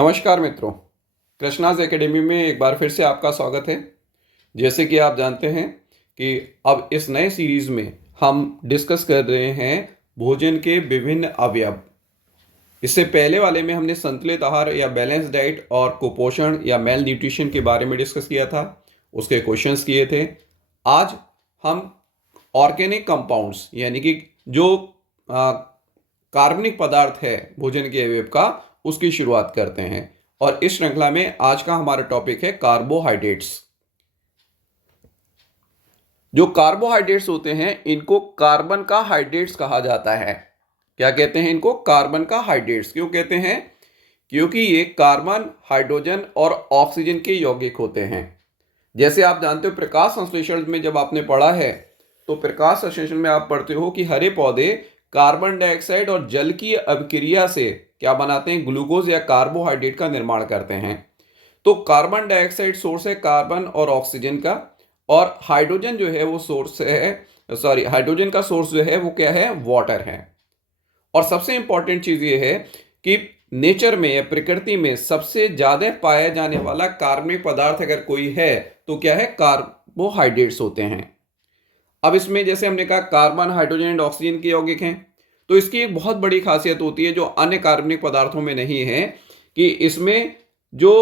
नमस्कार मित्रों, कृष्णाज एकेडमी में एक बार फिर से आपका स्वागत है। जैसे कि आप जानते हैं कि अब इस नए सीरीज़ में हम डिस्कस कर रहे हैं भोजन के विभिन्न अवयव। इससे पहले वाले में हमने संतुलित आहार या बैलेंस डाइट और कुपोषण या मेल न्यूट्रिशन के बारे में डिस्कस किया था, उसके क्वेश्चंस किए थे। आज हम ऑर्गेनिक कंपाउंड्स यानी कि जो कार्बनिक पदार्थ है भोजन के अवयव का, उसकी शुरुआत करते हैं। और इस श्रृंखला में आज का हमारा टॉपिक है कार्बोहाइड्रेट्स। जो कार्बोहाइड्रेट्स होते हैं इनको कार्बन का हाइड्रेट्स कहा जाता है। क्या कहते हैं इनको? कार्बन का हाइड्रेट्स। क्यों कहते हैं? क्योंकि ये कार्बन, हाइड्रोजन और ऑक्सीजन के यौगिक होते हैं। जैसे आप जानते हो प्रकाश संश्लेषण में जब आपने पढ़ा है तो प्रकाश संश्लेषण में आप पढ़ते हो कि हरे पौधे कार्बन डाइऑक्साइड और जल की अभिक्रिया से क्या बनाते हैं? ग्लूकोज या कार्बोहाइड्रेट का निर्माण करते हैं। तो कार्बन डाइऑक्साइड सोर्स है कार्बन और ऑक्सीजन का, और हाइड्रोजन जो है वो सोर्स है, हाइड्रोजन का सोर्स जो है वो क्या है? वाटर है। और सबसे इंपॉर्टेंट चीज ये है कि नेचर में या प्रकृति में सबसे ज्यादा पाया जाने वाला कार्बनिक पदार्थ अगर कोई है तो क्या है? कार्बोहाइड्रेट्स होते हैं। अब इसमें जैसे हमने कहा कार्बन, हाइड्रोजन एंड ऑक्सीजन के यौगिक हैं, तो इसकी एक बहुत बड़ी खासियत होती है जो अन्य कार्बनिक पदार्थों में नहीं है, कि इसमें जो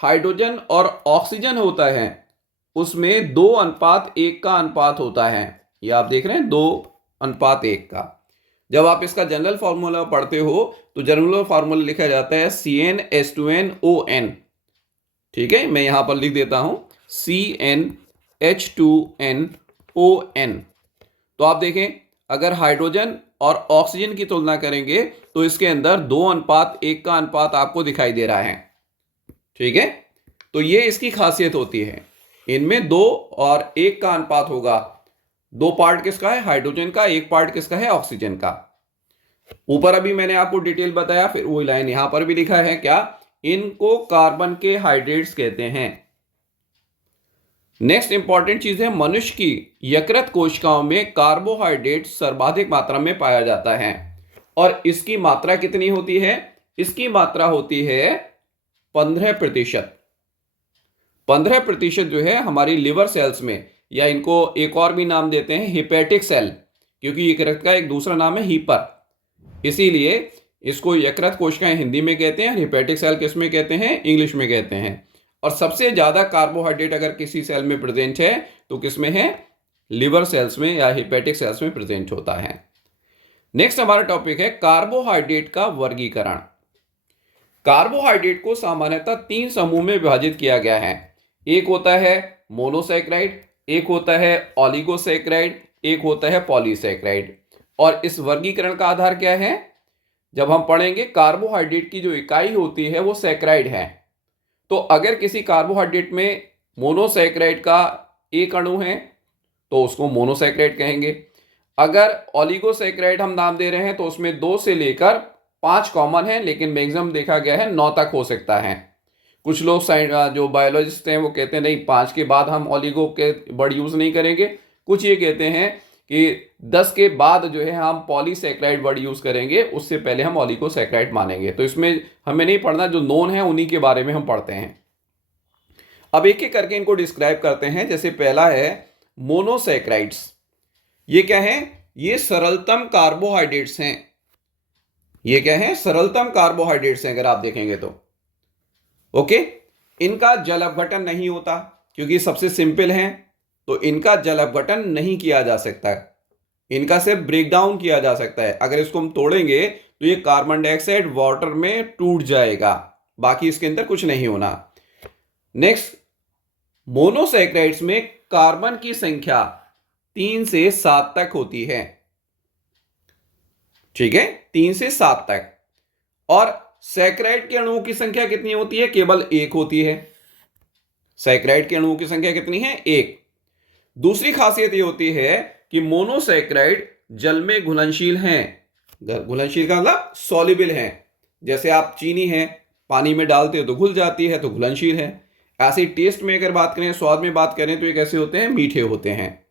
हाइड्रोजन और ऑक्सीजन होता है उसमें 2:1 का अनुपात होता है। ये आप देख रहे हैं 2:1 का। जब आप इसका जनरल फॉर्मूला पढ़ते हो तो जनरल फॉर्मूला लिखा जाता है CnH2nOn। ठीक है, मैं यहां पर लिख देता हूं CnH2nOn। तो आप देखें, अगर हाइड्रोजन और ऑक्सीजन की तुलना करेंगे तो इसके अंदर 2:1 का अनुपात आपको दिखाई दे रहा है। ठीक है, तो ये इसकी खासियत होती है। इनमें 2:1 का अनुपात होगा। 2 पार्ट किसका है? हाइड्रोजन का। 1 पार्ट किसका है? ऑक्सीजन का। ऊपर अभी मैंने आपको डिटेल बताया, फिर वही लाइन यहां पर भी लिखा है। क्या? इनको कार्बन के हाइड्रेट्स कहते हैं। नेक्स्ट इंपॉर्टेंट चीज है, मनुष्य की यकृत कोशिकाओं में कार्बोहाइड्रेट सर्वाधिक मात्रा में पाया जाता है। और इसकी मात्रा कितनी होती है? इसकी मात्रा होती है 15%। 15% जो है हमारी लिवर सेल्स में, या इनको एक और भी नाम देते हैं हिपैटिक सेल, क्योंकि यकृत का एक दूसरा नाम है हीपर, इसीलिए इसको यकृत कोशिकाएं हिंदी में कहते हैं, हिपैटिक सेल किस में कहते हैं? इंग्लिश में कहते हैं। और सबसे ज्यादा कार्बोहाइड्रेट अगर किसी सेल में प्रेजेंट है तो किसमें है? लिवर सेल्स में या हिपैटिक सेल्स में प्रेजेंट होता है। नेक्स्ट हमारा टॉपिक है कार्बोहाइड्रेट का वर्गीकरण। कार्बोहाइड्रेट को सामान्यतः 3 समूह में विभाजित किया गया है। एक होता है मोनोसैकेराइड, एक होता है ऑलिगोसैकेराइड, एक होता है पॉलीसैकेराइड। और इस वर्गीकरण का आधार क्या है? जब हम पढ़ेंगे कार्बोहाइड्रेट की जो इकाई होती है वो सैकेराइड है। तो अगर किसी कार्बोहाइड्रेट में मोनोसैकेराइड का एक अणु है तो उसको मोनोसैकेराइड कहेंगे। अगर ऑलिगोसैकेराइड हम नाम दे रहे हैं तो उसमें 2 से लेकर 5 कॉमन है, लेकिन मैक्सिमम देखा गया है 9 तक हो सकता है। कुछ लोग जो बायोलॉजिस्ट हैं वो कहते हैं नहीं, 5 के बाद हम ऑलिगो के वर्ड यूज नहीं करेंगे। कुछ ये कहते हैं कि 10 के बाद जो है हम पॉलीसैकेराइड वर्ड यूज करेंगे, उससे पहले हम ऑलिगोसैकेराइड मानेंगे। तो इसमें हमें नहीं पढ़ना, जो नोन है उन्हीं के बारे में हम पढ़ते हैं। अब एक एक करके इनको डिस्क्राइब करते हैं। जैसे पहला है मोनोसैकेराइड्स। ये क्या है? ये सरलतम कार्बोहाइड्रेट्स हैं। ये क्या है? सरलतम कार्बोहाइड्रेट्स हैं अगर आप देखेंगे तो। ओके, इनका जल अपघटन नहीं होता क्योंकि सबसे सिंपल है, तो इनका जल अपघटन नहीं किया जा सकता। इनका सिर्फ ब्रेक डाउन किया जा सकता है। अगर इसको हम तोड़ेंगे तो ये कार्बन डाइऑक्साइड वाटर में टूट जाएगा, बाकी इसके अंदर कुछ नहीं होना। नेक्स्ट, मोनोसैकेराइड्स में कार्बन की संख्या 3 से 7 तक होती है। ठीक है, 3 से 7 तक। और सैकेराइड के अणुओं की संख्या कितनी होती है? केवल 1 होती है। सैकेराइड के अणुओं की संख्या कितनी है? 1। दूसरी खासियत यह होती है कि मोनोसैकेराइड जल में घुलनशील हैं। घुलनशील का मतलब सॉल्युबल हैं। जैसे आप चीनी है, पानी में डालते हो तो घुल जाती है, तो घुलनशील है। ऐसे ही टेस्ट में अगर बात करें, स्वाद में बात करें, तो ये कैसे होते हैं? मीठे होते हैं।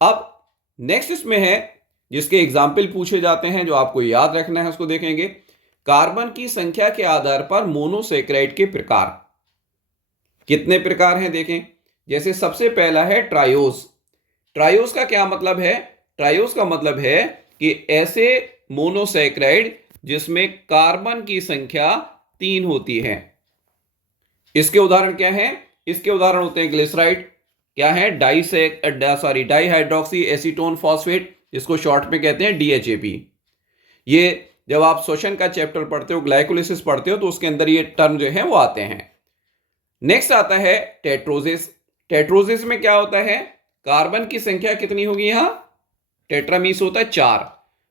अब नेक्स्ट इसमें है जिसके एग्जाम्पल पूछे जाते हैं, जो आपको याद रखना है उसको देखेंगे। कार्बन की संख्या के आधार पर मोनोसैकेराइड के प्रकार। कितने प्रकार हैं देखें। जैसे सबसे पहला है ट्रायोज। ट्रायोज का क्या मतलब है? ट्रायोज का मतलब है कि ऐसे मोनोसैकेराइड जिसमें कार्बन की संख्या 3 होती है। इसके उदाहरण क्या हैं? इसके उदाहरण होते हैं ग्लिसराइड, क्या है, डाईहाइड्रोक्सी एसीटोन फॉस्फेट, इसको शॉर्ट में कहते हैं DHAP। ये जब आप श्वसन का चैप्टर पढ़ते हो, ग्लाइकोलिसिस पढ़ते हो, तो उसके अंदर ये टर्म जो है वो आते हैं। नेक्स्ट आता है टेट्रोजिस। टेट्रोजिस में क्या होता है? कार्बन की संख्या कितनी होगी? यहां टेट्रामीस होता है 4,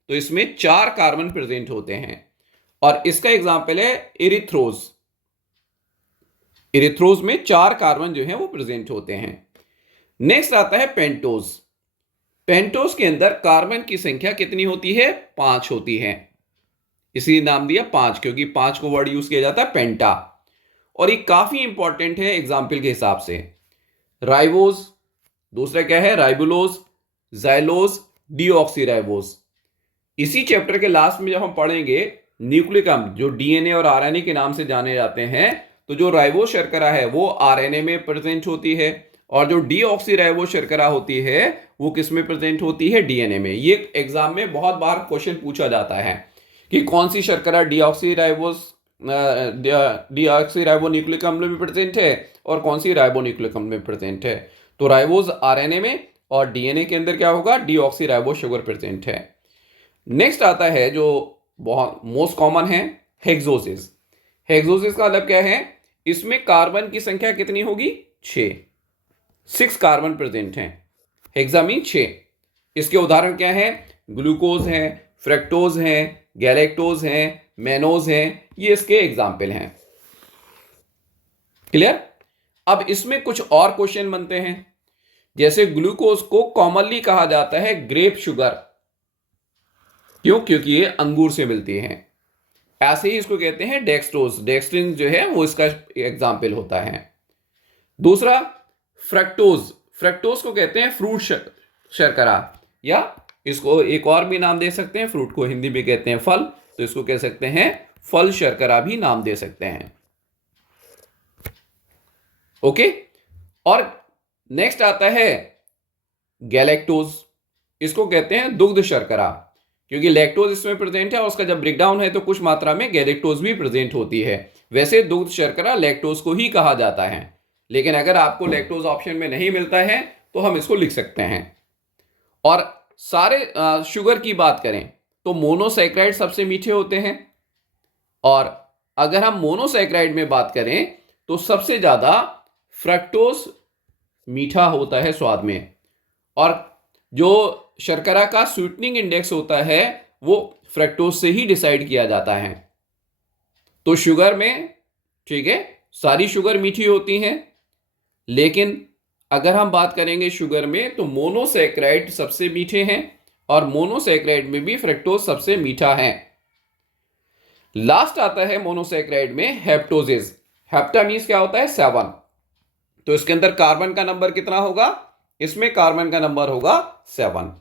तो इसमें 4 कार्बन प्रेजेंट होते हैं। और इसका एग्जाम्पल है इरिथ्रोज। इरिथ्रोज में 4 कार्बन जो है वो प्रेजेंट होते हैं। नेक्स्ट आता है पेंटोज। पेंटोज के अंदर कार्बन की संख्या कितनी होती है? 5 होती है, इसी नाम दिया 5, क्योंकि 5 को वर्ड यूज किया जाता है पेंटा। और ये काफी इंपॉर्टेंट है एग्जाम्पल के हिसाब से। राइबोज, दूसरा क्या है? Ribulose, xylose, deoxyribose. इसी चैप्टर के लास्ट में जब हम पढ़ेंगे न्यूक्लिक अम्ल, जो DNA और RNA के नाम से जाने जाते हैं, तो जो राइबोज शर्करा है वो RNA में प्रेजेंट होती है, और जो डीऑक्सीराइबोज शर्करा होती है वो किस में प्रेजेंट होती है? DNA में। ये एग्जाम में बहुत बार क्वेश्चन पूछा जाता है कि कौन सी शर्करा डीऑक्सीराइबो न्यूक्लिक अम्ल में प्रेजेंट है और कौन सी राइबो न्यूक्लिक अम्ल में प्रेजेंट है। तो राइबोज RNA में और DNA के अंदर क्या होगा? डीऑक्सीराइबो शुगर प्रेजेंट है। नेक्स्ट आता है जो बहुत मोस्ट कॉमन है, हेक्सोसिस। हेक्सोसिस का मतलब क्या है? इसमें कार्बन की संख्या कितनी होगी? 6 कार्बन प्रेजेंट हैं। हेक्सामीन 6। इसके उदाहरण क्या है? ग्लूकोज है, फ्रक्टोज है, गैलेक्टोज है, मेनोज है, ये इसके एग्जाम्पल हैं। क्लियर? अब इसमें कुछ और क्वेश्चन बनते हैं। जैसे ग्लूकोज को कॉमनली कहा जाता है ग्रेप शुगर, क्यों? क्योंकि ये अंगूर से मिलती है। ऐसे ही इसको कहते हैं डेक्सट्रोज। डेक्सट्रिन जो है वो इसका एग्जाम्पल होता है। दूसरा फ्रक्टोज। फ्रक्टोज को कहते हैं फ्रूट शर्करा, या इसको एक और भी नाम दे सकते हैं, फ्रूट को हिंदी में कहते हैं फल, तो इसको कह सकते हैं फल शर्करा भी नाम दे सकते हैं। ओके। और नेक्स्ट आता है गैलेक्टोज। इसको कहते हैं दुग्ध शर्करा, क्योंकि लैक्टोज इसमें प्रेजेंट है और उसका जब ब्रेकडाउन है तो कुछ मात्रा में गैलेक्टोज भी प्रेजेंट होती है। वैसे दुग्ध शर्करा लैक्टोज को ही कहा जाता है, लेकिन अगर आपको लैक्टोज ऑप्शन में नहीं मिलता है तो हम इसको लिख सकते हैं। और सारे शुगर की बात करें तो मोनोसैकेराइड सबसे मीठे होते हैं, और अगर हम मोनोसैकेराइड में बात करें तो सबसे ज्यादा फ्रक्टोज मीठा होता है स्वाद में, और जो शर्करा का स्वीटनिंग इंडेक्स होता है वो फ्रक्टोज से ही डिसाइड किया जाता है। तो शुगर में, ठीक है, सारी शुगर मीठी होती हैं, लेकिन अगर हम बात करेंगे शुगर में तो मोनोसैकेराइड सबसे मीठे हैं, और मोनोसैकेराइड में भी फ्रक्टोज सबसे मीठा है। लास्ट आता है मोनोसैकेराइड में हेप्टोजेज। हेप्टा मीन्स क्या होता है? 7। तो इसके अंदर कार्बन का नंबर कितना होगा? इसमें कार्बन का नंबर होगा 7।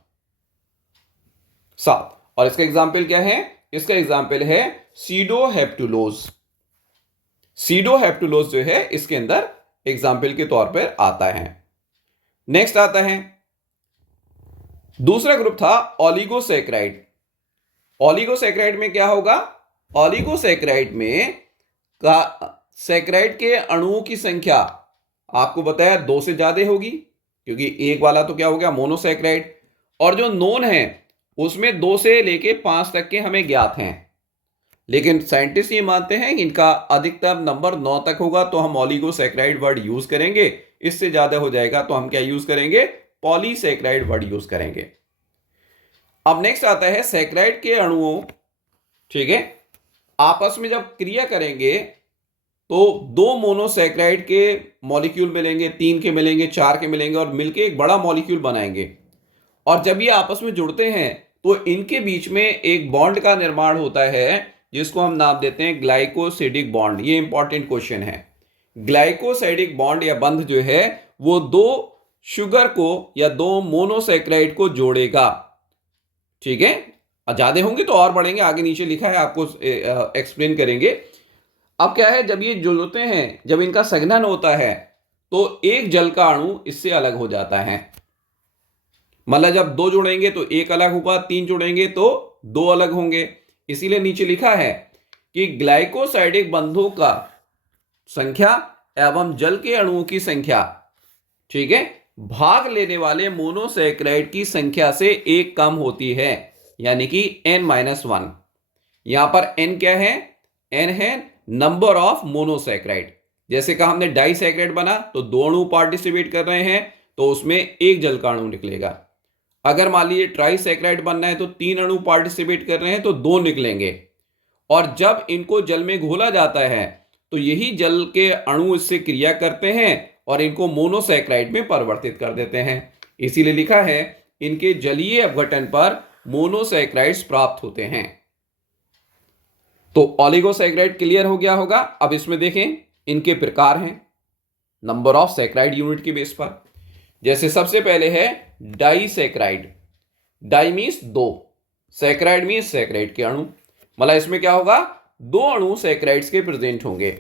और इसका एग्जाम्पल क्या है? इसका एग्जाम्पल है सीडोहेप्टुलोज। सीडोहेप्टुलोज जो है इसके अंदर एग्जाम्पल के तौर पर आता है। नेक्स्ट आता है दूसरा ग्रुप था ओलिगोसैकेराइड। ओलिगोसैकेराइड में क्या होगा? ओलिगोसैकेराइड में सैकेराइड के अणुओं की संख्या आपको बताया 2 से ज्यादा होगी, क्योंकि एक वाला तो क्या हो गया? मोनोसैकेराइड। और जो नोन है उसमें 2 से लेके 5 तक के हमें ज्ञात हैं, लेकिन साइंटिस्ट ये मानते हैं कि इनका अधिकतम नंबर 9 तक होगा, तो हम ओलिगोसैकेराइड वर्ड यूज करेंगे। इससे ज्यादा हो जाएगा तो हम क्या यूज करेंगे? पॉलीसैकेराइड वर्ड यूज करेंगे। अब नेक्स्ट आता है सैकेराइड के अणुओं, ठीक है, आपस में जब क्रिया करेंगे तो 2 मोनोसैकेराइड के मॉलिक्यूल मिलेंगे, 3 के मिलेंगे, 4 के मिलेंगे, और मिलके एक बड़ा मॉलिक्यूल बनाएंगे। और जब ये आपस में जुड़ते हैं तो इनके बीच में एक बॉन्ड का निर्माण होता है, जिसको हम नाम देते हैं ग्लाइकोसिडिक बॉन्ड। ये इंपॉर्टेंट क्वेश्चन है। ग्लाइकोसाइडिक बॉन्ड या बंध जो है वो 2 शुगर को या 2 मोनोसैकेराइड को जोड़ेगा, ठीक है। ज्यादा होंगे तो और बढ़ेंगे, आगे नीचे लिखा है, आपको एक्सप्लेन करेंगे। अब क्या है, जब ये जुड़ते हैं, जब इनका संघनन होता है तो एक जल का अणु इससे अलग हो जाता है। मतलब जब दो जुड़ेंगे तो एक अलग होगा, तीन जुड़ेंगे तो दो अलग होंगे। इसीलिए नीचे लिखा है कि ग्लाइकोसाइडिक बंधों का संख्या एवं जल के अणुओं की संख्या, ठीक है, भाग लेने वाले मोनोसैकेराइड की संख्या से एक कम होती है, यानी कि n-1। यहां पर n क्या है, n है नंबर ऑफ मोनोसैकेराइड। जैसे कहा हमने डाइसैकेराइड बना तो दो अणु पार्टिसिपेट कर रहे हैं तो उसमें एक जल का अणु निकलेगा। अगर मान लीजिए ट्राइसैकेराइड बनना है तो तीन अणु पार्टिसिपेट कर रहे हैं तो दो निकलेंगे। और जब इनको जल में घोला जाता है तो यही जल के अणु इससे क्रिया करते हैं और इनको मोनोसैकेराइड में परिवर्तित कर देते हैं। इसीलिए लिखा है इनके जलीय अपघटन पर मोनोसैकेराइड्स प्राप्त होते हैं। तो ओलिगोसैकेराइड क्लियर हो गया होगा। अब इसमें देखें इनके प्रकार हैं नंबर ऑफ सैकेराइड यूनिट के बेस पर। जैसे सबसे पहले है डाइसैकेराइड। डाई मीन्स दो, सैकेराइड मीन्स सैकेराइड के अणु। मतलब इसमें क्या होगा, दो अणु सैकेराइड्स के प्रेजेंट होंगे।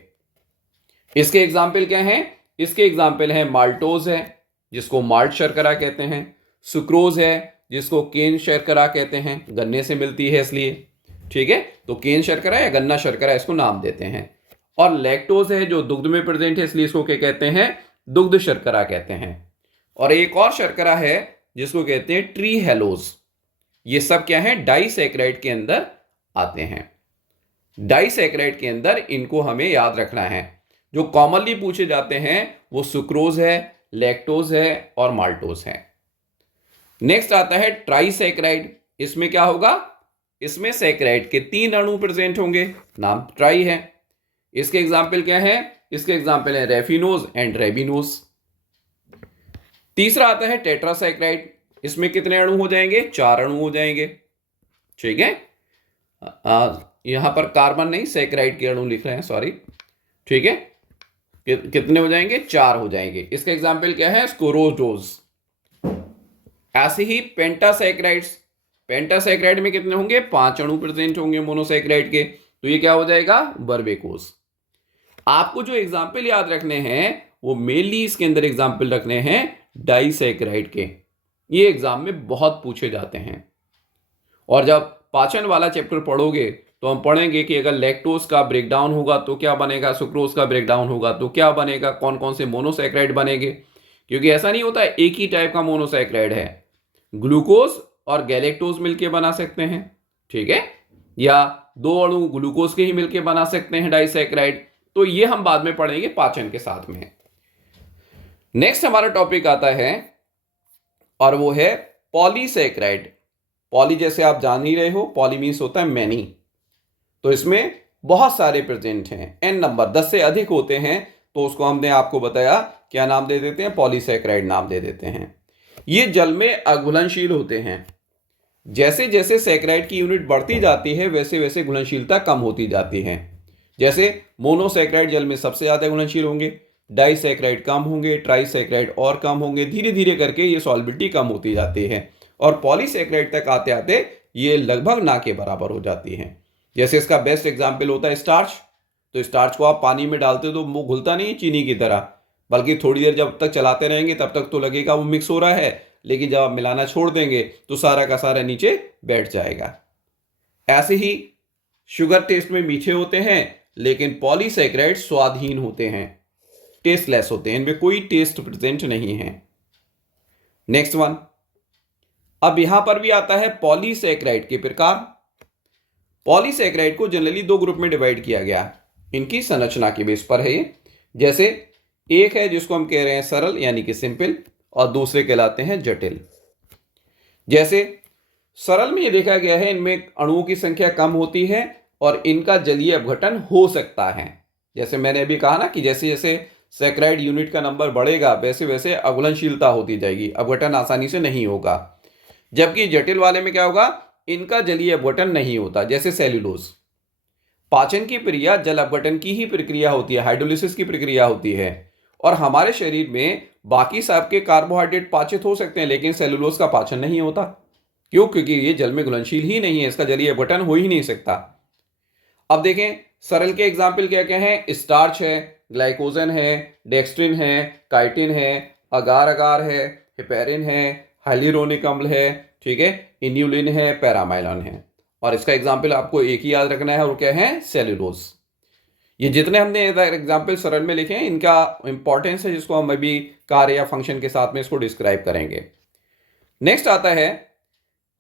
इसके एग्जाम्पल क्या हैं, इसके एग्जाम्पल है माल्टोज है जिसको माल्ट शर्करा कहते हैं, सुक्रोज है जिसको केन शर्करा कहते हैं, गन्ने से मिलती है इसलिए, ठीक है, तो केन शर्करा या गन्ना शर्करा इसको नाम देते हैं। और लैक्टोज है जो दुग्ध में प्रेजेंट है इसलिए इसको क्या कहते हैं, दुग्ध शर्करा कहते हैं। और एक और शर्करा है जिसको कहते हैं ट्री हेलोज। ये सब क्या है, डाइसैकेराइड के अंदर आते हैं। डाइसैकेराइड के अंदर इनको हमें याद रखना है। जो कॉमनली पूछे जाते हैं वो सुक्रोज है, लैक्टोज है और माल्टोज है। नेक्स्ट आता है ट्राइसैकेराइड। इसमें क्या होगा, इसमें सैकेराइड के तीन अणु प्रेजेंट होंगे, नाम ट्राई है। इसके एग्जाम्पल क्या है, इसके एग्जाम्पल है रेफिनोज एंड रेबिनोज। तीसरा आता है टेट्रासैकेराइड। इसमें कितने अणु हो जाएंगे, चार अणु हो जाएंगे, ठीक है। यहां पर कार्बन नहीं सैकेराइड के अणु लिख रहे हैं, सॉरी, ठीक है। कितने हो जाएंगे, चार हो जाएंगे। इसका एग्जाम्पल क्या है, स्कोरोडोज। ऐसे ही पेंटासैकेराइड्स, पेंटासैकेराइड में कितने होंगे, पांच अणु प्रेजेंट होंगे मोनोसैकेराइड के, तो ये क्या हो जाएगा, बर्बेकोज। आपको जो एग्जाम्पल याद रखने हैं वो मेनली इसके अंदर एग्जाम्पल रखने हैं डाइसैकेराइड के। ये एग्जाम में बहुत पूछे जाते हैं। और जब पाचन वाला चैप्टर पढ़ोगे तो हम पढ़ेंगे कि अगर लैक्टोज का ब्रेकडाउन होगा तो क्या बनेगा, सुक्रोज का ब्रेकडाउन होगा तो क्या बनेगा, कौन कौन से मोनोसैकेराइड बनेंगे। क्योंकि ऐसा नहीं होता एक ही टाइप का मोनोसैकेराइड है, ग्लूकोज और गैलेक्टोज मिलके बना सकते हैं, ठीक है, या दो अणु ग्लूकोज के ही मिलके बना सकते हैं डाइसैकेराइड। तो ये हम बाद में पढ़ेंगे पाचन के साथ में। नेक्स्ट हमारा टॉपिक आता है और वो है पॉलीसैकेराइड। पॉली जैसे आप जान ही रहे हो, पॉली मीन्स होता है मैनी। तो इसमें बहुत सारे प्रेजेंट हैं, n नंबर, 10 से अधिक होते हैं, तो उसको हमने आपको बताया क्या नाम दे देते हैं, पॉलीसैकेराइड नाम दे देते हैं। ये जल में अघुलनशील होते हैं। जैसे जैसे सैकेराइड की यूनिट बढ़ती जाती है वैसे वैसे घुलनशीलता कम होती जाती है। जैसे मोनोसैकेराइड जल में सबसे ज्यादा घुलनशील होंगे, डाइसैकेराइड कम होंगे, ट्राइसैकेराइड और कम होंगे, धीरे धीरे करके ये सॉल्बिलिटी कम होती जाती है और पॉलीसैकेराइड तक आते आते ये लगभग ना के बराबर हो जाती है। जैसे इसका बेस्ट एग्जाम्पल होता है स्टार्च। तो स्टार्च को आप पानी में डालते हो तो वो घुलता नहीं चीनी की तरह, बल्कि थोड़ी देर जब तक चलाते रहेंगे तब तक तो लगेगा वो मिक्स हो रहा है, लेकिन जब आप मिलाना छोड़ देंगे तो सारा का सारा नीचे बैठ जाएगा। ऐसे ही शुगर टेस्ट में मीठे होते हैं, लेकिन पॉलीसैकेराइड स्वादहीन होते हैं, टेस्टलेस होते हैं, इनमें कोई टेस्ट प्रेजेंट नहीं है। नेक्स्ट वन, अब यहां पर भी आता है पॉलीसैकेराइड के प्रकार। पॉलीसैकेराइड को जनरली दो ग्रुप में डिवाइड किया गया, इनकी संरचना के बेस पर है ये। जैसे एक है जिसको हम कह रहे हैं सरल यानी कि सिंपल, और दूसरे कहलाते हैं जटिल। जैसे सरल में ये देखा गया है इनमें अणुओं की संख्या कम होती है और इनका जलीय अपघटन हो सकता है। जैसे मैंने अभी कहा ना कि जैसे जैसे सैकेराइड यूनिट का नंबर बढ़ेगा वैसे वैसे अघुलनशीलता होती जाएगी, अपघटन आसानी से नहीं होगा। जबकि जटिल वाले में क्या होगा, इनका जलीय अपघटन नहीं होता। जैसे सेल्यूलोज, पाचन की प्रक्रिया जल अपघटन की ही प्रक्रिया होती है, हाइड्रोलिसिस की प्रक्रिया होती है। और हमारे शरीर में बाकी सब के कार्बोहाइड्रेट पाचित हो सकते हैं लेकिन सेल्यूलोज का पाचन नहीं होता। क्यों? क्योंकि ये जल में घुलनशील ही नहीं है, इसका जलीय अपघटन हो ही नहीं सकता। अब देखें सरल के एग्जाम्पल क्या क्या है। स्टार्च है, ग्लाइकोजन है, डेक्स्ट्रिन है, काइटिन है, अगार अगार है, हेपेरिन है, हाइलुरोनिक अम्ल है, ठीक है, इन्यूलिन है, पैरामाइलिन है। और इसका एग्जाम्पल आपको एक ही याद रखना है, और क्या है? सेल्यूलोज। ये जितने हमने एग्जाम्पल सरल में लिखे हैं इनका इंपॉर्टेंस है, जिसको हम अभी कार्य या फंक्शन के साथ में इसको डिस्क्राइब करेंगे। नेक्स्ट आता है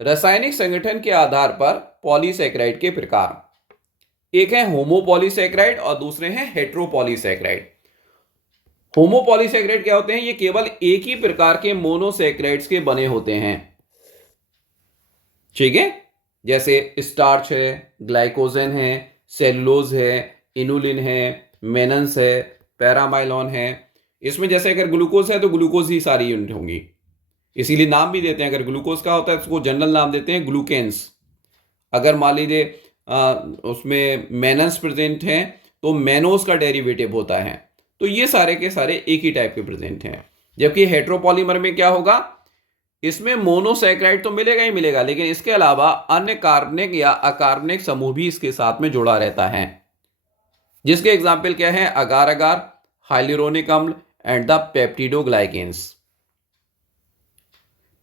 रासायनिक संगठन के आधार पर पॉलीसैकेराइड के प्रकार। एक है होमोपॉलीसैकेराइड और दूसरे हैं हेट्रोपॉलीसैकेराइड। होमोपॉलीसैकेराइड क्या होते हैं? ये केवल एक ही प्रकार के मोनोसैकेराइड्स के बने होते हैं, ठीक है, जैसे स्टार्च है, ग्लाइकोजन है, सेलुलोज है, इनुलिन है, मेनन्स है, पैरामाइलॉन है। इसमें जैसे अगर ग्लूकोज है तो ग्लूकोज ही सारी यूनिट होंगी, इसीलिए नाम भी देते हैं। अगर ग्लूकोज का होता है तो उसको जनरल नाम देते हैं ग्लूकेन्स। अगर मान लीजिए उसमें मेनन्स प्रेजेंट हैं तो मेनोस का डेरिवेटिव होता है। तो ये सारे के सारे एक ही टाइप के प्रेजेंट हैं। जबकि हेट्रोपॉलीमर में क्या होगा? इसमें मोनोसैकेराइड तो मिलेगा ही मिलेगा, लेकिन इसके अलावा अन्य कार्बनिक या अकार्बनिक समूह भी इसके साथ में जुड़ा रहता है, जिसके एग्जाम्पल क्या है? अगार अगार, हाइलुरोनिक अम्ल एंड द पेप्टिडोग्लाइकेन्स।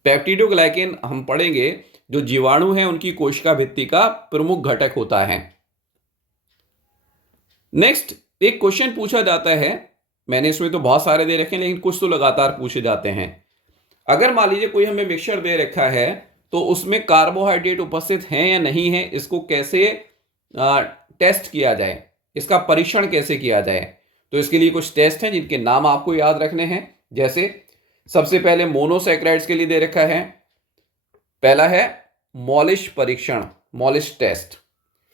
पेप्टिडोग्लाइकेन हम पढ़ेंगे, जो जीवाणु हैं उनकी कोशिका भित्ति का प्रमुख घटक होता है। नेक्स्ट एक क्वेश्चन पूछा जाता है, मैंने इसमें तो बहुत सारे दे रखे हैं लेकिन कुछ तो लगातार पूछे जाते हैं। अगर मान लीजिए कोई हमें मिक्सचर दे रखा है तो उसमें कार्बोहाइड्रेट उपस्थित हैं या नहीं है, इसको कैसे टेस्ट किया जाए, इसका परीक्षण कैसे किया जाए? तो इसके लिए कुछ टेस्ट हैं जिनके नाम आपको याद रखने हैं। जैसे सबसे पहले मोनोसैकेराइड्स के लिए दे रखा है, पहला है मॉलिश परीक्षण, मॉलिश टेस्ट।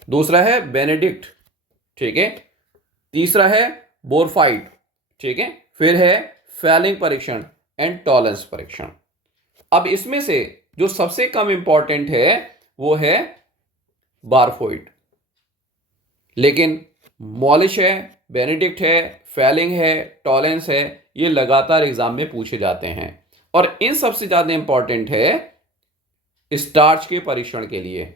दूसरा है बेनेडिक्ट, ठीक है। तीसरा है बोरफाइट, ठीक है। फिर है फैलिंग परीक्षण एंड टॉलरेंस परीक्षण। अब इसमें से जो सबसे कम इंपॉर्टेंट है वो है बारफोइट, लेकिन मॉलिश है, बेनेडिक्ट है, फैलिंग है, टॉलरेंस है, ये लगातार एग्जाम में पूछे जाते हैं। और इन सबसे ज्यादा इंपॉर्टेंट है स्टार्च के परीक्षण के लिए,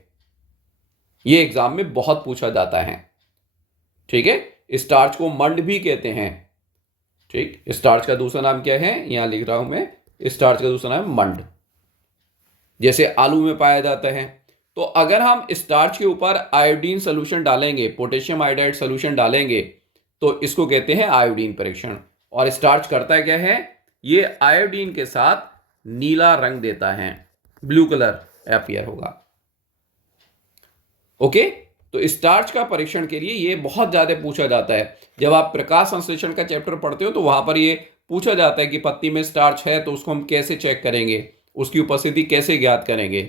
ये एग्जाम में बहुत पूछा जाता है, ठीक है। स्टार्च को मंड भी कहते हैं, ठीक। स्टार्च का दूसरा नाम क्या है? यहां लिख रहा हूं मैं, स्टार्च का दूसरा नाम मंड, जैसे आलू में पाया जाता है। तो अगर हम स्टार्च के ऊपर आयोडीन सोल्यूशन डालेंगे, पोटेशियम आयोडाइड सोल्यूशन डालेंगे, तो इसको कहते हैं आयोडीन परीक्षण। और स्टार्च करता है क्या है? ये आयोडीन के साथ नीला रंग देता है, ब्लू कलर अपीयर होगा, ओके। तो स्टार्च का परीक्षण के लिए ये बहुत ज्यादा पूछा जाता है। जब आप प्रकाश संश्लेषण का चैप्टर पढ़ते हो तो वहां पर ये पूछा जाता है कि पत्ती में स्टार्च है तो उसको हम कैसे चेक करेंगे, उसकी उपस्थिति कैसे ज्ञात करेंगे।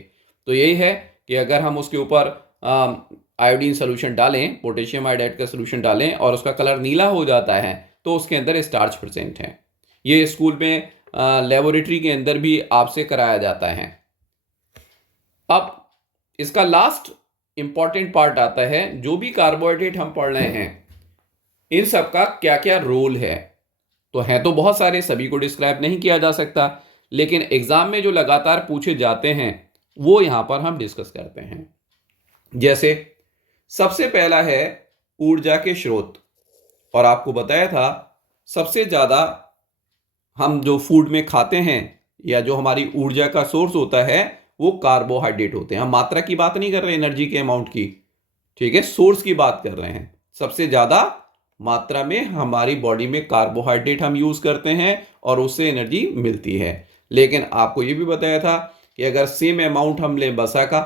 तो यही है कि अगर हम उसके ऊपर आयोडीन सोल्यूशन डालें, पोटेशियम आयोडाइड का सोल्यूशन डालें और उसका कलर नीला हो जाता है तो उसके अंदर स्टार्च प्रेजेंट है। ये स्कूल में लेबोरेटरी के अंदर भी आपसे कराया जाता है। अब इसका लास्ट इंपॉर्टेंट पार्ट आता है, जो भी कार्बोहाइड्रेट हम पढ़ रहे हैं इन सब का क्या क्या रोल है। तो है तो बहुत सारे, सभी को डिस्क्राइब नहीं किया जा सकता, लेकिन एग्जाम में जो लगातार पूछे जाते हैं वो यहां पर हम डिस्कस करते हैं। जैसे सबसे पहला है ऊर्जा के स्रोत, और आपको बताया था सबसे ज्यादा हम जो फूड में खाते हैं या जो हमारी ऊर्जा का सोर्स होता है वो कार्बोहाइड्रेट होते हैं। हम मात्रा की बात नहीं कर रहे, एनर्जी के अमाउंट की, ठीक है, सोर्स की बात कर रहे हैं। सबसे ज्यादा मात्रा में हमारी बॉडी में कार्बोहाइड्रेट हम यूज करते हैं और उससे एनर्जी मिलती है। लेकिन आपको ये भी बताया था कि अगर सेम अमाउंट हम लें वसा का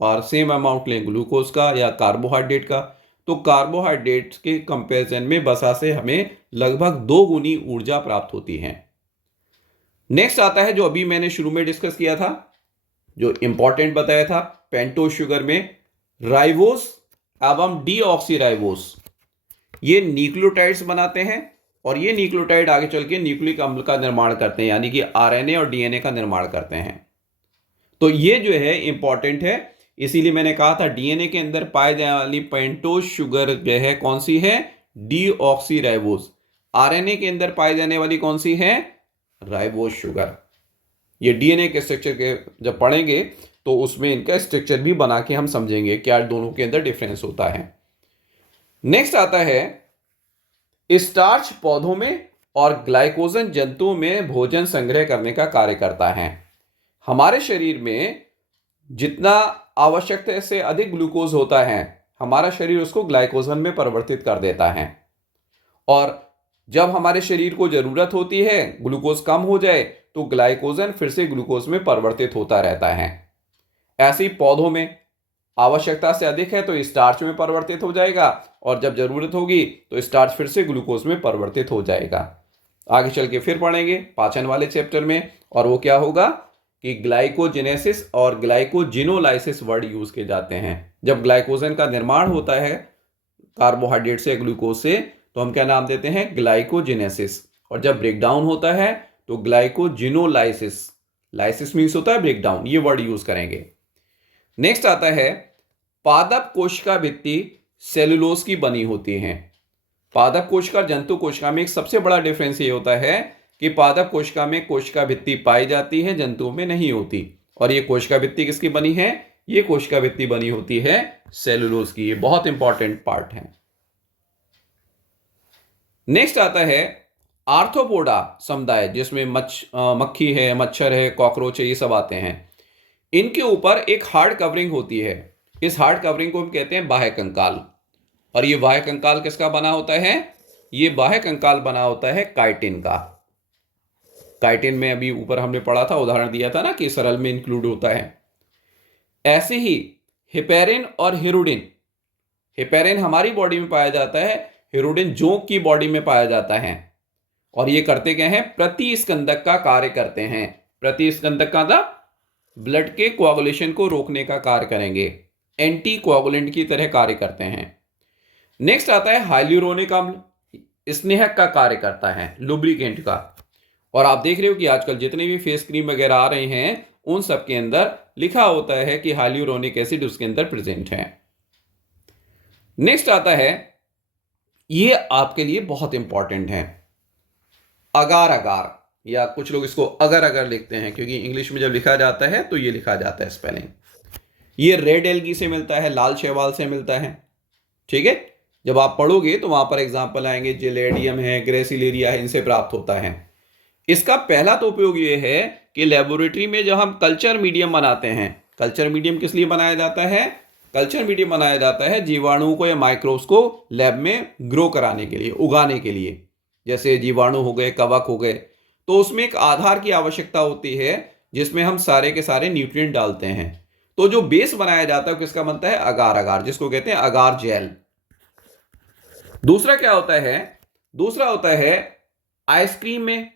और सेम अमाउंट लें ग्लूकोज का या कार्बोहाइड्रेट का, तो कार्बोहाइड्रेट के कंपैरिजन में वसा से हमें लगभग 2 गुनी ऊर्जा प्राप्त होती है। नेक्स्ट आता है जो अभी मैंने शुरू में डिस्कस किया था, जो इंपॉर्टेंट बताया था, पेंटोज शुगर में राइबोस एवं डीऑक्सीराइबोस ये न्यूक्लियोटाइड्स बनाते हैं और ये न्यूक्लियोटाइड आगे चल के न्यूक्लिक अम्ल का निर्माण करते हैं, यानी कि आरएनए और डीएनए का निर्माण करते हैं। तो ये जो है इंपॉर्टेंट है, इसीलिए मैंने कहा था डीएनए के अंदर पाई जाने वाली पेंटोज शुगर जो है कौन सी है? डीऑक्सीराइबोस। आरएनए के अंदर पाई जाने वाली कौन सी है? Ribose sugar. ये डीएनए के स्ट्रक्चर के जब पढ़ेंगे तो उसमें इनका स्ट्रक्चर भी बना के हम समझेंगे क्या दोनों के अंदर डिफरेंस होता है। नेक्स्ट आता है स्टार्च पौधों में और ग्लाइकोजन जंतुओं में भोजन संग्रह करने का कार्य करता है। हमारे शरीर में जितना आवश्यकता से अधिक ग्लूकोज होता है हमारा शरीर उसको ग्लाइकोजन में परिवर्तित कर देता है, और जब हमारे शरीर को जरूरत होती है ग्लूकोज कम हो जाए तो ग्लाइकोजन फिर से ग्लूकोज में परिवर्तित होता रहता है। ऐसे ही पौधों में आवश्यकता से अधिक है तो स्टार्च में परिवर्तित हो जाएगा, और जब जरूरत होगी तो स्टार्च फिर से ग्लूकोज में परिवर्तित हो जाएगा। आगे चल के फिर पढ़ेंगे पाचन वाले चैप्टर में, और वो क्या होगा कि ग्लाइकोजेनेसिस और ग्लाइकोजिनोलाइसिस वर्ड यूज किए जाते हैं। जब ग्लाइकोजन का निर्माण होता है कार्बोहाइड्रेट से ग्लूकोज से तो हम क्या नाम देते हैं ग्लाइकोजेनेसिस, और जब ब्रेकडाउन होता है तो ग्लाइकोजिनोलाइसिस, लाइसिस मीन्स होता है ब्रेकडाउन, ये वर्ड यूज करेंगे। नेक्स्ट आता है पादप कोशिका भित्ति सेलुलोज की बनी होती है। पादप कोशिका और जंतु कोशिका में एक सबसे बड़ा डिफरेंस ये होता है कि पादप कोशिका में कोशिका भित्ति पाई जाती है, जंतुओं में नहीं होती। और ये कोशिका भित्ति किसकी बनी है? ये कोशिका भित्ति बनी होती है सेलुलोज की। ये बहुत इंपॉर्टेंट पार्ट है। नेक्स्ट आता है आर्थ्रोपोडा समुदाय, जिसमें मक्खी है, मच्छर है, कॉकरोच है, ये सब आते हैं। इनके ऊपर एक हार्ड कवरिंग होती है। इस हार्ड कवरिंग को हम कहते हैं बाह्य कंकाल। और ये बाह्य कंकाल किसका बना होता है? ये बाह्य कंकाल बना होता है काइटिन का। काइटिन में अभी ऊपर हमने पढ़ा था, उदाहरण दिया था ना कि सरल में इंक्लूड होता है। ऐसे ही हिपेरिन और हिरुडिन, हिपेरिन हमारी बॉडी में पाया जाता है, हिरुडिन जोंक की बॉडी में पाया जाता है। और ये करते क्या हैं? प्रतिस्कंदक का कार्य करते हैं। प्रतिस्कंदक का था ब्लड के कोआगुलेशन को रोकने का कार्य करेंगे, एंटी कोआगुलेंट की तरह कार्य करते हैं। नेक्स्ट आता है हाइल्यूरोनिक अम्ल, स्नेहक का कार्य करता है, लुब्रिकेंट का। और आप देख रहे हो कि आजकल जितने भी फेस क्रीम वगैरह आ रहे हैं उन सब के अंदर लिखा होता है कि हाइल्यूरोनिक एसिड उसके अंदर प्रेजेंट है। नेक्स्ट आता है, ये आपके लिए बहुत इंपॉर्टेंट है, अगार अगार, या कुछ लोग इसको अगर अगर लिखते हैं क्योंकि इंग्लिश में जब लिखा जाता है तो ये लिखा जाता है स्पेलिंग। ये रेड एल्गी से मिलता है, लाल शैवाल से मिलता है। ठीक है, जब आप पढ़ोगे तो वहां पर एग्जांपल आएंगे, जिलेडियम है, ग्रेसिलेरिया है, इनसे प्राप्त होता है। इसका पहला तो उपयोग ये है कि लेबोरेटरी में जब हम कल्चर मीडियम बनाते हैं, कल्चर मीडियम किस लिए बनाया जाता है? कल्चर मीडियम बनाया जाता है जीवाणुओं को या माइक्रोब्स को लैब में ग्रो कराने के लिए, उगाने के लिए। जैसे जीवाणु हो गए, कवक हो गए, तो उसमें एक आधार की आवश्यकता होती है जिसमें हम सारे के सारे न्यूट्रिएंट डालते हैं। तो जो बेस बनाया जाता है किसका बनता है? अगार अगार, जिसको कहते हैं अगार जेल। दूसरा क्या होता है? दूसरा होता है आइसक्रीम में,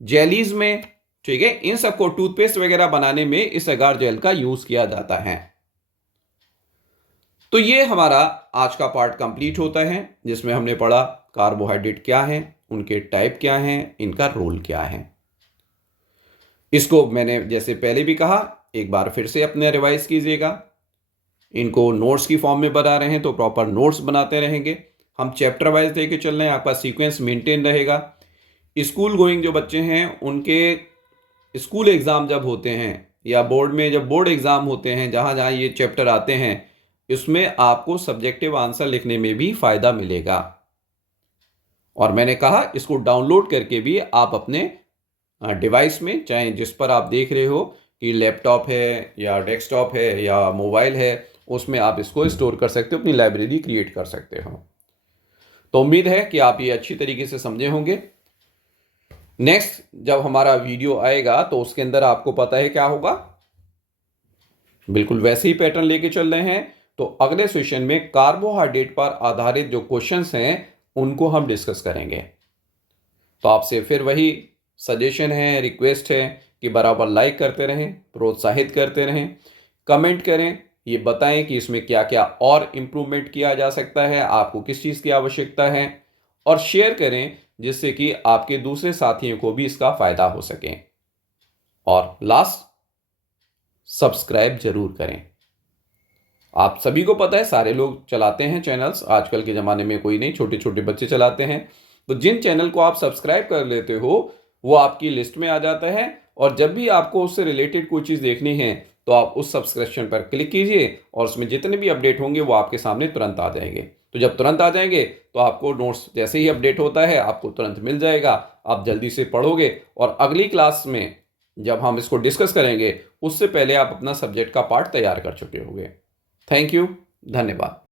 जेलीज में, ठीक है, इन सबको टूथपेस्ट वगैरह बनाने में इस अगार जेल का यूज किया जाता है। तो ये हमारा आज का पार्ट कंप्लीट होता है, जिसमें हमने पढ़ा कार्बोहाइड्रेट क्या है, उनके टाइप क्या हैं, इनका रोल क्या है। इसको मैंने जैसे पहले भी कहा, एक बार फिर से अपने रिवाइज कीजिएगा। इनको नोट्स की फॉर्म में बना रहे हैं तो प्रॉपर नोट्स बनाते रहेंगे। हम चैप्टर वाइज देके चल रहे हैं, आपका सीक्वेंस मेंटेन रहेगा। स्कूल गोइंग जो बच्चे हैं उनके स्कूल एग्ज़ाम जब होते हैं या बोर्ड में जब बोर्ड एग्ज़ाम होते हैं, जहाँ जहाँ ये चैप्टर आते हैं, इसमें आपको सब्जेक्टिव आंसर लिखने में भी फ़ायदा मिलेगा। और मैंने कहा इसको डाउनलोड करके भी आप अपने डिवाइस में, चाहे जिस पर आप देख रहे हो कि लैपटॉप है या डेस्कटॉप है या मोबाइल है, उसमें आप इसको स्टोर कर सकते हो, अपनी लाइब्रेरी क्रिएट कर सकते हो। तो उम्मीद है कि आप ये अच्छी तरीके से समझे होंगे। नेक्स्ट जब हमारा वीडियो आएगा तो उसके अंदर आपको पता है क्या होगा, बिल्कुल वैसे ही पैटर्न लेके चल रहे हैं। तो अगले सेशन में कार्बोहाइड्रेट पर आधारित जो क्वेश्चंस हैं उनको हम डिस्कस करेंगे। तो आपसे फिर वही सजेशन है, रिक्वेस्ट है कि बराबर लाइक करते रहें, प्रोत्साहित करते रहें, कमेंट करें, ये बताएं कि इसमें क्या क्या और इम्प्रूवमेंट किया जा सकता है, आपको किस चीज़ की आवश्यकता है, और शेयर करें जिससे कि आपके दूसरे साथियों को भी इसका फ़ायदा हो सके। और लास्ट, सब्सक्राइब जरूर करें। आप सभी को पता है सारे लोग चलाते हैं चैनल्स, आजकल के ज़माने में कोई नहीं, छोटे छोटे बच्चे चलाते हैं। तो जिन चैनल को आप सब्सक्राइब कर लेते हो वो आपकी लिस्ट में आ जाता है, और जब भी आपको उससे रिलेटेड कोई चीज़ देखनी है तो आप उस सब्सक्रिप्शन पर क्लिक कीजिए और उसमें जितने भी अपडेट होंगे वो आपके सामने तुरंत आ जाएंगे। तो जब तुरंत आ जाएंगे तो आपको नोट्स जैसे ही अपडेट होता है आपको तुरंत मिल जाएगा, आप जल्दी से पढ़ोगे और अगली क्लास में जब हम इसको डिस्कस करेंगे उससे पहले आप अपना सब्जेक्ट का पार्ट तैयार कर चुके होंगे। थैंक यू, धन्यवाद।